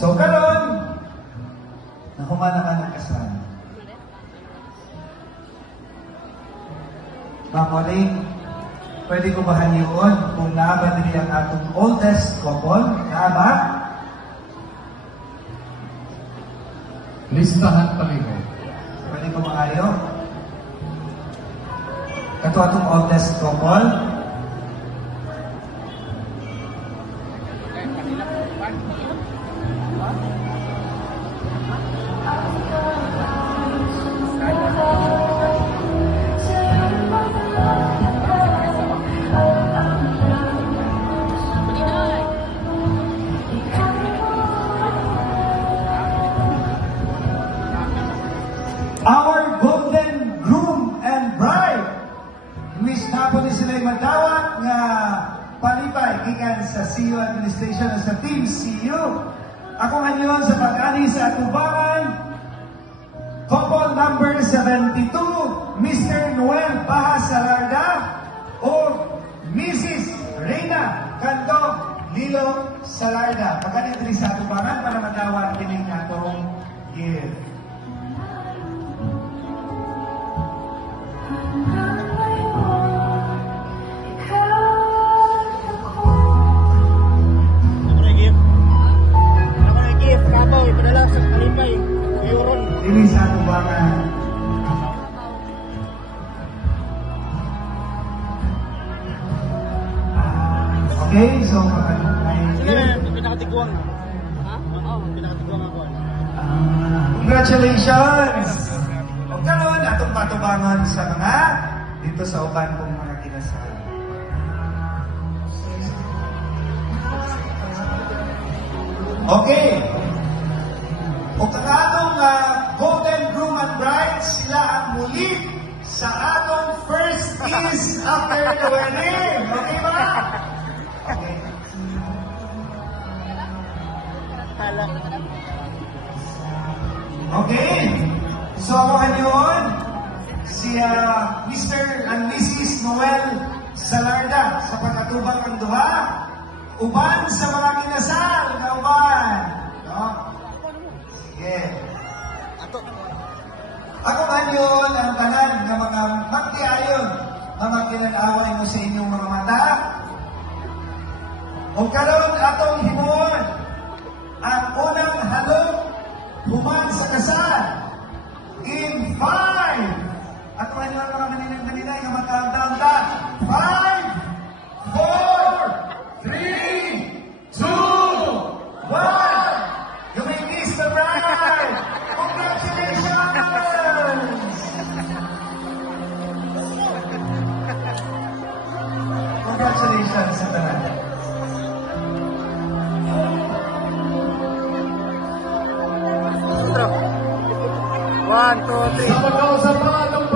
So karon, nahumana ka ng kasal. Mamuling, pwede ko ba haniyon kung naaba din ang atong oldest couple? Naaba? Listahan palingo. Pwede ko maayo? Ito atong oldest couple. Our golden groom and bride. Miss na po ni sila'y madawat nga palipay gikan sa CU Administration o sa Team CU. Ako ngayon sa pag-ani sa atubangan, couple number 72, Mr. Noel Baha Salarda o Mrs. Reina Canto Lilo Salarda. Pagkani diri sa atubangan para madawat kining atong gift. Ini satu banget. Okay, so pinakatiguan na. Ha? Oo, pinakatiguan ako. Congratulations! Huwag ka naman atong patubangan sa mga dito sa uban kong mga kinasal. Okay. O kakatong golden groom and bride, sila ang muli sa atong first kiss after the wedding. Okay ba? Okay. Okay. So ako ngayon, si Mr. and Mrs. Noel Salarda sa pagkatubang ng duha, uban sa mga kinasal na uban. No? Sige. Ako ngayon ang tanan ng mga magtiayon, mga kinalaway mo sa inyong mga mata. O karon atong himuon ang unang halok human sa kasal. In 5. At ngayon ang mga maninang-maninay na matanda-tanda. 5, 4, 3, 2, 1. You may kiss the bride. Congratulations! Congratulations sa tanan. One, two, three. Sa pagkausapan ng